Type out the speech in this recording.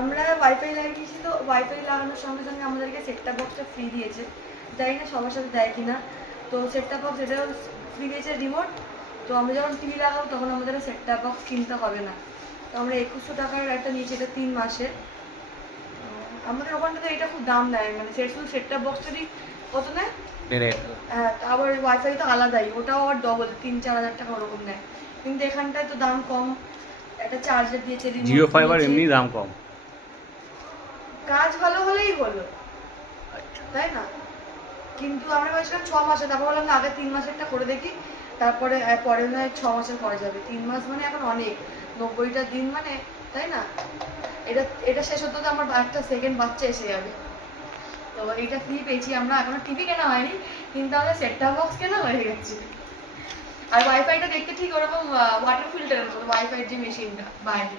আমরা ওয়াইফাই লাগিয়েছি, তো ওয়াইফাই লাগানোর সঙ্গে সঙ্গে আমাদেরকে সেটটপ বক্সটা ফ্রি দিয়েছে। জানি না সবার সাথে দেয় কিনা। তো সেটটপ বক্স এটাও ফ্রি দিয়েছে, রিমোট। তো আমরা যখন টিভি লাগাবো তখন আমাদের সেটটপ বক্স কিনতে হবে না। তো আমরা 2100 টাকার একটা নিয়েছি, এটা 3 মাসে। আমাদের ওখানটাতে এটা খুব দাম নেয়, মানে শুধু সেটটপ বক্সটারই কত নেয়। হ্যাঁ, আবার ওয়াইফাই তো আলাদাই, ওটাও আবার ডবল 3-4 হাজার টাকা ওরকম নেয়। কিন্তু এখানটায় তো দাম কম, একটা চার্জার দিয়েছে, জিও ফাইবার এমনি দাম কম, কাজ ভালো হলেই হলো, তাই না? কিন্তু আমরা ভাবছিলাম 6 মাসে, তারপর বললাম আগে 3 মাসেরটা করে দেখি, তারপরে পরে নয় 6 মাসের পরে যাবে। 3 মাস মানে এখন অনেক, 90টা দিন মানে, তাই না? এটা এটা শেষ হতে আমার একটা সেকেন্ড বাচ্চা এসে যাবে। তো এইটা ফ্রি পেয়েছি আমরা, এখনো টিভি কেনা হয়নি, কিন্তু আমাদের সেটটপ বক্স কেনা হয়ে গেছে। আর ওয়াইফাইটা দেখতে ঠিক ওরকম ওয়াটার ফিল্টারের মতো, ওয়াইফাই যে মেশিনটা বাইরে।